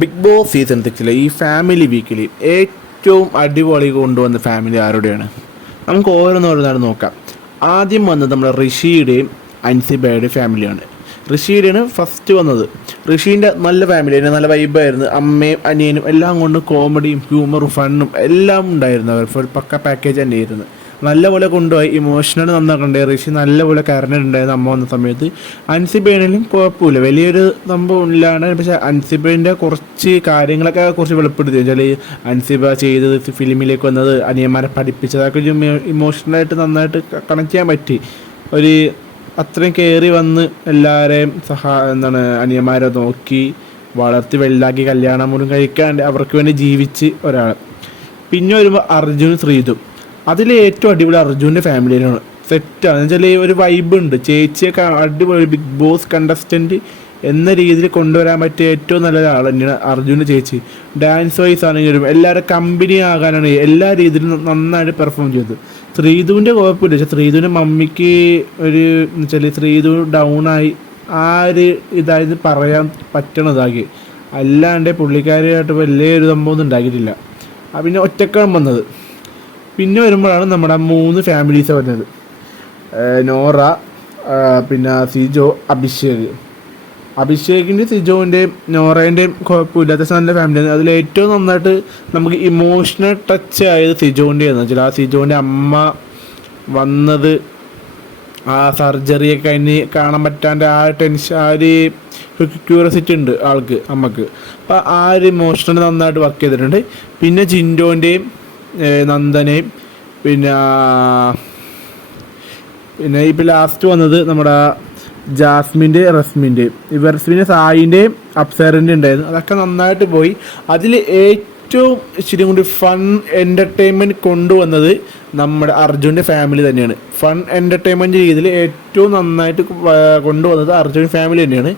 Big boss season 6 ഈ family വീക്കിൽ ഏറ്റവും അടിപൊളി കൊണ്ടുവന്ന ഫാമിലി ആരുടെയാണ്? നമുക്ക് ഓരോന്നോരോന്നാണ് നോക്കാം. ആദ്യം വന്നത് നമ്മുടെ ഋഷിയുടെയും അൻസിബയുടെയും ഫാമിലിയാണ്. ഋഷിയുടെയാണ് ഫസ്റ്റ് വന്നത്. ഋഷീൻ്റെ നല്ല ഫാമിലിയായിരുന്നു, നല്ല വൈബായിരുന്നു. അമ്മയും അനിയനും എല്ലാം കൊണ്ട് കോമഡിയും ഹ്യൂമറും ഫണ്ണും എല്ലാം ഉണ്ടായിരുന്നു. അവർ ഫുൾ പക്ക പാക്കേജ് തന്നെയായിരുന്നു. നല്ലപോലെ കൊണ്ടുപോയി. ഇമോഷണൽ നന്നാക്കണ്ടേ. ഋഷി നല്ലപോലെ കരഞ്ഞിട്ടുണ്ടായിരുന്നു അമ്മ വന്ന സമയത്ത്. അൻസിബേണേലും കുഴപ്പമില്ല, വലിയൊരു സംഭവം ഇല്ലാണ്. പക്ഷേ അൻസിബേൻ്റെ കുറച്ച് കാര്യങ്ങളൊക്കെ കുറച്ച് വെളിപ്പെടുത്തി വെച്ചാൽ അൻസിബ ചെയ്തത്, ഫിലിമിലേക്ക് വന്നത്, അനിയന്മാരെ പഠിപ്പിച്ചത്, അതൊക്കെ ഒരു ഇമോഷണലായിട്ട് നന്നായിട്ട് കണക്ട് ചെയ്യാൻ പറ്റി. ഒരു അത്രയും കയറി വന്ന് എല്ലാവരെയും അനിയന്മാരെ നോക്കി വളർത്തി വലുതാക്കി കല്യാണം പോലും കഴിക്കാണ്ട് അവർക്ക് വേണ്ടി ജീവിച്ച് ഒരാൾ. പിന്നെ വരുമ്പോൾ അർജുനും ശ്രീതും. അതിൽ ഏറ്റവും അടിപൊളി അർജുൻ്റെ ഫാമിലിയിലാണ്. സെറ്റാണ് എന്ന് വെച്ചാൽ ഒരു വൈബ് ഉണ്ട്. ചേച്ചിയൊക്കെ അടിപൊളി ബിഗ് ബോസ് കണ്ടസ്റ്റൻറ്റ് എന്ന രീതിയിൽ കൊണ്ടുവരാൻ പറ്റിയ ഏറ്റവും നല്ല ഒരാൾ തന്നെയാണ് അർജുൻ്റെ ചേച്ചി. ഡാൻസ് വൈസ് ആണെങ്കിലും എല്ലാവരും കമ്പനി ആകാനാണ് എല്ലാ രീതിയിലും നന്നായിട്ട് പെർഫോം ചെയ്തത്. ശ്രീധുവിൻ്റെ കുഴപ്പമില്ല. പക്ഷേ ശ്രീധുവിൻ്റെ മമ്മിക്ക് ഒരു എന്ന് വെച്ചാൽ ശ്രീധു ഡൗണായി ആ ഒരു ഇതായത് പറയാൻ പറ്റണതാക്കി. അല്ലാണ്ട് പുള്ളിക്കാരിയായിട്ട് വലിയൊരു സംഭവമൊന്നും ഉണ്ടാക്കിയിട്ടില്ല. പിന്നെ ഒറ്റക്കാണ് വന്നത്. പിന്നെ വരുമ്പോഴാണ് നമ്മുടെ 3 ഫാമിലീസ് വരുന്നത്. നോറ, പിന്നെ സിജോ, അഭിഷേകിൻ്റെയും സിജോൻ്റെയും നോറേൻ്റെയും കുഴപ്പമില്ലാത്ത നല്ല ഫാമിലിയാണ്. അതിൽ ഏറ്റവും നന്നായിട്ട് നമുക്ക് ഇമോഷണൽ ടച്ച് ആയത് സിജോൻ്റെയാണെന്ന് വെച്ചാൽ ആ സിജോൻ്റെ അമ്മ വന്നത്, ആ സർജറിയൊക്കെ കഴിഞ്ഞ് കാണാൻ പറ്റാണ്ട് ആ ടെൻഷൻ, ആ ഒരു ക്യൂരിയോസിറ്റി ഉണ്ട് ആൾക്ക്, അമ്മക്ക്. അപ്പോൾ ആ ഒരു ഇമോഷണൽ നന്നായിട്ട് വർക്ക് ചെയ്തിട്ടുണ്ട്. പിന്നെ ജിൻഡോൻ്റെയും നന്ദനയും പിന്നെ ഇപ്പോൾ ലാസ്റ്റ് വന്നത് നമ്മുടെ ജാസ്മിൻ്റെ, റസ്മിൻ്റെയും പിന്നെ സായിൻ്റെയും അപ്സറിൻ്റെ ഉണ്ടായിരുന്നു. അതൊക്കെ നന്നായിട്ട് പോയി. അതിൽ ഏറ്റവും ഇച്ചിരി കൂടി ഫൺ എൻ്റർടൈൻമെൻറ്റ് കൊണ്ടുവന്നത് നമ്മുടെ അർജുൻ്റെ ഫാമിലി തന്നെയാണ്. ഫൺ എൻ്റർടൈൻമെൻറ്റ് രീതിയിൽ ഏറ്റവും നന്നായിട്ട് കൊണ്ടുവന്നത് അർജുൻ ഫാമിലി തന്നെയാണ്.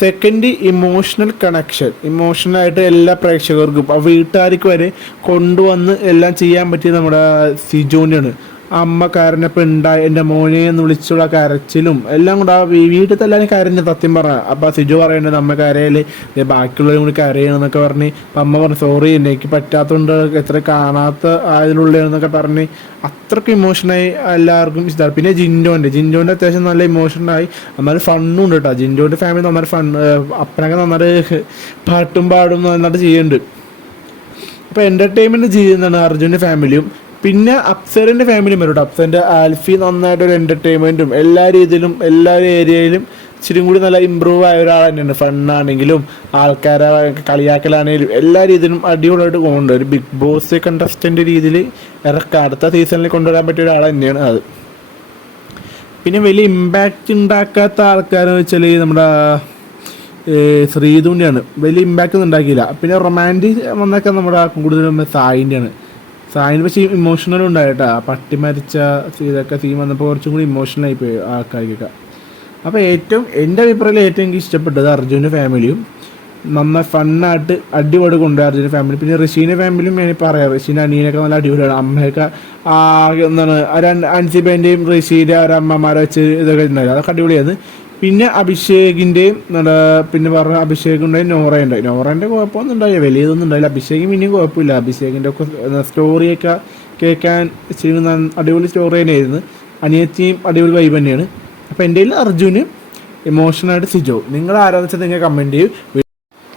Second, emotional connection. ഇമോഷണലായിട്ട് എല്ലാ പ്രേക്ഷകർക്കും വീട്ടുകാർക്ക് വരെ കൊണ്ടുവന്ന് എല്ലാം ചെയ്യാൻ പറ്റിയത് നമ്മുടെ സിജോൻ്റെയാണ്. അമ്മ കരഞ്ഞപ്പോൾ ഉണ്ടായി എൻ്റെ മോനെ എന്ന് വിളിച്ചുള്ള കരച്ചിലും എല്ലാം കൂടെ ആ വീട്ടിൽ എല്ലാവരും കരഞ്ഞ് സത്യം പറഞ്ഞാൽ. അപ്പോൾ സിജു പറയേണ്ടത് അമ്മ കരയില് ബാക്കിയുള്ളവരും കൂടി കരയണമെന്നൊക്കെ പറഞ്ഞ്. അപ്പം അമ്മ പറഞ്ഞു സോറി എനിക്ക് പറ്റാത്തതുകൊണ്ട് എത്ര കാണാത്ത ആയതിലുള്ളതെന്നൊക്കെ പറഞ്ഞ് അത്രയ്ക്ക് ഇമോഷനായി എല്ലാവർക്കും ഇഷ്ടമാണ്. പിന്നെ ജിൻഡോൻ്റെ അത്യാവശ്യം നല്ല ഇമോഷണലായി. നന്നായിട്ട് ഫണ്ണും ഉണ്ട് കേട്ടോ. ജിൻഡോൻ്റെ ഫാമിലി നന്നായിട്ട് അപ്പനൊക്കെ നന്നായിട്ട് പാട്ടും പാടും നന്നായിട്ട് ചെയ്യുന്നുണ്ട്. അപ്പോൾ എൻ്റർടൈൻമെൻറ്റ് ചെയ്യുന്നതാണ് അർജുൻ്റെ ഫാമിലിയും. പിന്നെ അപ്സറിൻ്റെ ഫാമിലിയും വരും കേട്ടോ. അപ്സറിൻ്റെ ആൽഫി നന്നായിട്ടൊരു എൻ്റർടൈൻമെൻറ്റും എല്ലാ രീതിയിലും എല്ലാ ഏരിയയിലും ഇച്ചിരി കൂടി നല്ല ഇമ്പ്രൂവ് ആയ ഒരാൾ തന്നെയാണ്. ഫണ്ണാണെങ്കിലും ആൾക്കാരെ കളിയാക്കലാണെങ്കിലും എല്ലാ രീതിയിലും അടിപൊളിയായിട്ട് കൊണ്ടുപോകും. ഒരു ബിഗ് ബോസ് കണ്ടസ്റ്റൻ്റ് രീതിയിൽ അടുത്ത സീസണിൽ കൊണ്ടുവരാൻ പറ്റിയ ഒരാൾ തന്നെയാണ് അത്. പിന്നെ വലിയ ഇമ്പാക്റ്റ് ഉണ്ടാക്കാത്ത ആൾക്കാരെന്ന് വെച്ചാൽ നമ്മുടെ ശ്രീധുവിൻ്റെയാണ്. വലിയ ഇമ്പാക്റ്റ് ഒന്നും ഉണ്ടാക്കിയില്ല. പിന്നെ റൊമാൻറ്റിക് വന്നൊക്കെ നമ്മുടെ കൂടുതലും സായിൻ്റെയാണ്. പക്ഷേ ഇമോഷണൽ ഉണ്ടായിട്ടാ. പട്ടി മരിച്ച ഇതൊക്കെ സീൻ വന്നപ്പോൾ കുറച്ചും കൂടി ഇമോഷണലായി പോയി ആൾക്കാർക്കൊക്കെ. അപ്പോൾ എൻ്റെ അഭിപ്രായത്തിൽ ഏറ്റവും എനിക്ക് ഇഷ്ടപ്പെട്ടത് അർജുൻ്റെ ഫാമിലിയും. നന്നായി ഫണ്ണായിട്ട് അടിപൊളി കൊണ്ടുപോയി അർജുൻ്റെ ഫാമിലി. പിന്നെ ഋഷീൻ്റെ ഫാമിലിയും ഞാൻ പറയാം. ഋഷീൻ്റെ അനിയനൊക്കെ നല്ല അടിപൊളിയാണ്. അമ്മയൊക്കെ അൻസിബേൻ്റെയും ഋഷീൻ്റെ അവരമ്മമാരെ വെച്ച് ഇതൊക്കെ ഉണ്ടായിരുന്നു. അതൊക്കെ അടിപൊളിയായിരുന്നു. പിന്നെ അഭിഷേകിൻ്റെയും പിന്നെ പറഞ്ഞ അഭിഷേകുണ്ടായി, നോറേൻ്റെ കുഴപ്പമൊന്നും ഉണ്ടായില്ല, വലിയതൊന്നും ഉണ്ടായില്ല. അഭിഷേകിന് പിന്നെയും കുഴപ്പമില്ല. അഭിഷേകിൻ്റെ ഒക്കെ സ്റ്റോറിയൊക്കെ കേൾക്കാൻ ഇച്ചിരി അടിപൊളി സ്റ്റോറി തന്നെയായിരുന്നു. അനിയത്തിയും അടിപൊളി വൈബ് തന്നെയാണ്. അപ്പോൾ എൻ്റെ കയ്യിൽ അർജുന്, ഇമോഷണലായിട്ട് സിജോ. നിങ്ങൾ ആരാന്ന് വെച്ചാൽ നിങ്ങൾ കമൻറ്റ് ചെയ്യും.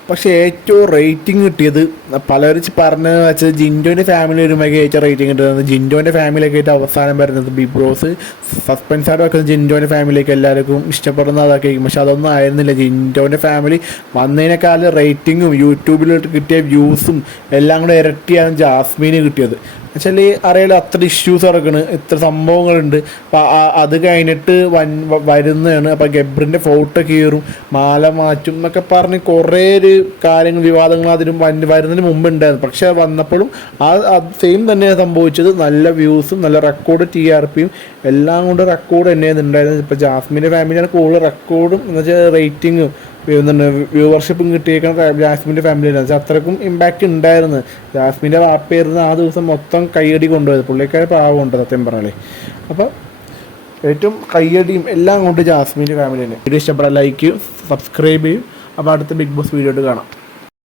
പക്ഷേ ഏറ്റവും റേറ്റിംഗ് കിട്ടിയത് പലരും പറഞ്ഞു വെച്ചാൽ ജിൻഡോൻ്റെ ഫാമിലി വരുമ്പോൾ ഏറ്റവും റേറ്റിംഗ് കിട്ടുന്നത് ജിൻഡോൻ്റെ ഫാമിലിയൊക്കെ ആയിട്ട് അവസാനം വരുന്നത് ബിഗ് ബോസ് സസ്പെൻസായിട്ട് വെക്കുന്നത് ജിൻഡോൻ്റെ ഫാമിലിയൊക്കെ എല്ലാവർക്കും ഇഷ്ടപ്പെടുന്ന അതൊക്കെ ആയിരിക്കും. പക്ഷെ അതൊന്നും ആയിരുന്നില്ല. ജിൻഡോൻ്റെ ഫാമിലി വന്നതിനേക്കാൾ റേറ്റിങ്ങും യൂട്യൂബിലോട്ട് കിട്ടിയ വ്യൂസും എല്ലാം കൂടെ ഇരട്ടിയാണ് ജാസ്മിന് കിട്ടിയത്. എന്നുവെച്ചാൽ അറിയാലോ അത്ര ഇഷ്യൂസ് നടക്കുന്നത്, എത്ര സംഭവങ്ങളുണ്ട്. അപ്പം അത് കഴിഞ്ഞിട്ട് വരുന്നതാണ്. അപ്പം ഗബ്രിൻ്റെ ഫോട്ടോ കീറും, മാല മാറ്റും എന്നൊക്കെ പറഞ്ഞ് കുറേ ഒരു കാര്യങ്ങൾ വിവാദങ്ങൾ അതിനും വരുന്നതിന് മുമ്പ് ഉണ്ടായിരുന്നു. പക്ഷെ വന്നപ്പോഴും സെയിം തന്നെയാണ് സംഭവിച്ചത്. നല്ല വ്യൂസും നല്ല റെക്കോർഡ് TRPയും എല്ലാം കൊണ്ട് റെക്കോർഡ് തന്നെയാണ് ഉണ്ടായിരുന്നത്. ഇപ്പോൾ ജാസ്മിൻ്റെ ഫാമിലിയാണ് കൂടുതൽ റെക്കോർഡും എന്ന് വെച്ചാൽ റേറ്റിങ്ങും വ്യൂവർഷിപ്പും കിട്ടിയേക്കുന്ന ജാസ്മിൻ്റെ ഫാമിലിയിലാണ്. വെച്ചാൽ അത്രക്കും ഇമ്പാക്റ്റ് ഉണ്ടായിരുന്നു. ജാസ്മിൻ്റെ വാപ്പയായിരുന്നു ആ ദിവസം മൊത്തം കയ്യടി കൊണ്ടുപോയത്. പുള്ളിക്കാരെ പാവമുണ്ട് സത്യം പറഞ്ഞാലേ. അപ്പോൾ ഏറ്റവും കയ്യടിയും എല്ലാം കൊണ്ട് ജാസ്മിൻ്റെ ഫാമിലി തന്നെ. വീഡിയോ ഇഷ്ടപ്പെടാൻ ലൈക്ക് ചെയ്യും, സബ്സ്ക്രൈബ് ചെയ്യും. അപ്പോൾ അടുത്ത ബിഗ് ബോസ് വീഡിയോ കാണാം.